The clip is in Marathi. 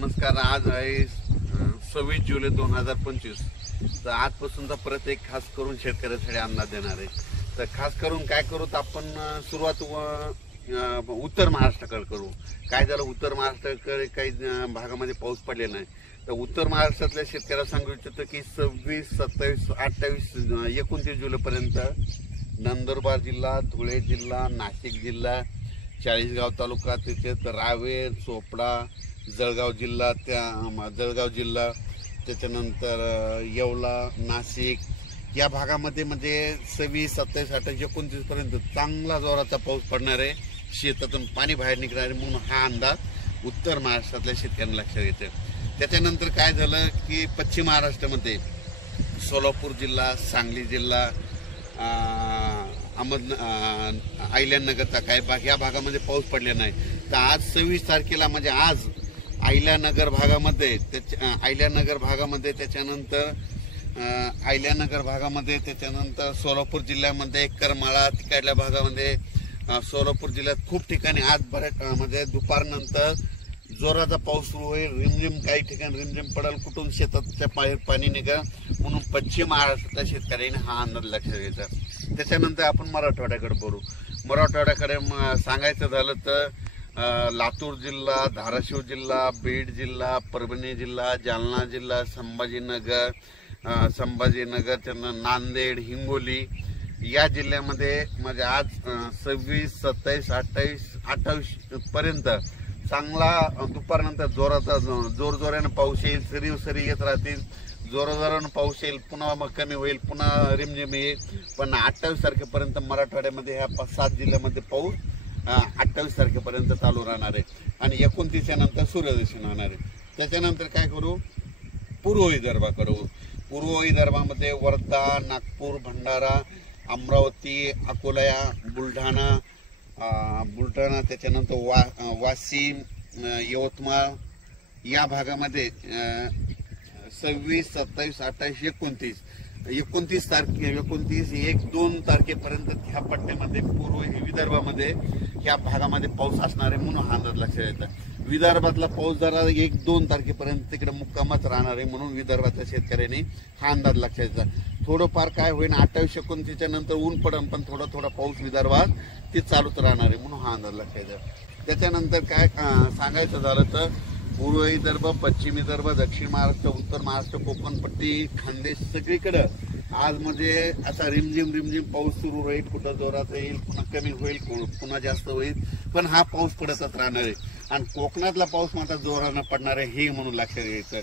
नमस्कार। आज आहे 26 जुलै 2025। तर आजपासूनचा परत एक खास करून शेतकऱ्यासाठी अंदाज देणार आहे। तर खास करून काय करू तर आपण सुरुवात उत्तर महाराष्ट्राकडे करू। काय झालं, उत्तर महाराष्ट्राकडे काही भागामध्ये पाऊस पडलेला नाही। तर उत्तर महाराष्ट्रातल्या शेतकऱ्याला सांगू इच्छितो की 26, 27, 28, 29 जुलैपर्यंत नंदुरबार जिल्हा, धुळे जिल्हा, नाशिक जिल्हा, चाळीसगाव तालुका, त्याच्यात रावेर, चोपडा, जळगाव जिल्हा, त्याच्यानंतर येवला, नाशिक या भागामध्ये म्हणजे 26, 27, 28, 29 पर्यंत चांगला जोराचा पाऊस पडणार आहे। शेतातून पाणी बाहेर निघणार आहे म्हणून हा अंदाज उत्तर महाराष्ट्रातल्या शेतकऱ्यांना लक्षात येतो। त्याच्यानंतर काय झालं की पश्चिम महाराष्ट्रामध्ये सोलापूर जिल्हा, सांगली जिल्हा, अहिल्यानगरचा काही भाग या भागामध्ये पाऊस पडले नाही। तर आज 26 तारखेला म्हणजे आज अहिल्यानगर भागामध्ये त्याच्यानंतर सोलापूर जिल्ह्यामध्ये करमाळा तिकडल्या भागामध्ये सोलापूर जिल्ह्यात खूप ठिकाणी आज बऱ्याच म्हणजे दुपारनंतर जोराचा पाऊस सुरू होईल। रिमझिम काही ठिकाणी रिमझिम पडेल, कुठून शेताच्या बाहेर पाणी निघेल म्हणून पश्चिम महाराष्ट्रातल्या शेतकऱ्यांनी हा अंदाज लक्षात घ्यायचा। त्याच्यानंतर आपण मराठवाड्याकडे बोलू। मराठवाड्याकडे सांगायचं झालं तर लातूर जिल्हा, धाराशिव जिल्हा, बीड जिल्हा, परभणी जिल्हा, जालना जिल्हा, संभाजीनगर, नांदेड, हिंगोली या जिल्ह्यामध्ये म्हणजे आज 26, 27, 28 पर्यंत चांगला दुपारनंतर जोराने पाऊस येईल। सरी येत राहतील, जोराने पाऊस येईल, पुन्हा मग कमी होईल, पुन्हा रिमझिम येईल। पण 28 तारखेपर्यंत मराठवाड्यामध्ये ह्या 5-7 जिल्ह्यामध्ये पाऊस 28 तारखेपर्यंत चालू राहणार आहे आणि 29 नंतर सूर्यदर्शन होणार आहे। त्याच्यानंतर काय करू, पूर्व विदर्भाकडे। पूर्व विदर्भामध्ये वर्धा, नागपूर, भंडारा, अमरावती, अकोला, बुलढाणा, त्याच्यानंतर वाशिम, यवतमाळ या भागामध्ये 26, 27, 28, 29 तारखे 1-2 तारखेपर्यंत ह्या पट्ट्यामध्ये पूर्व विदर्भामध्ये ह्या भागामध्ये पाऊस असणार आहे म्हणून हा अंदाज लक्षात येतात। विदर्भातला पाऊस जरा 1-2 तारखेपर्यंत तिकडे मुक्कामच राहणार आहे म्हणून विदर्भाच्या शेतकऱ्यांनी हा अंदाज लक्षात येतात। थोडंफार काय होईल 28-29 नंतर ऊन पडन, पण थोडा पाऊस विदर्भात ते चालूच राहणार आहे म्हणून हा अंदाज लक्षात येतात। त्याच्यानंतर काय सांगायचं झालं तर पूर्व विदर्भ, पश्चिम विदर्भ, दक्षिण महाराष्ट्र, उत्तर महाराष्ट्र, कोकणपट्टी, खानदेश सगळीकडे आज म्हणजे असा रिमझिम पाऊस सुरू होईल। कुठं जोरात येईल, पुन्हा कमी होईल, पुन्हा जास्त होईल, पण हा पाऊस पडतच राहणार आहे। आणि कोकणातला पाऊस मात्र जोरानं पडणार आहे हे म्हणून लक्षात घ्यायचं।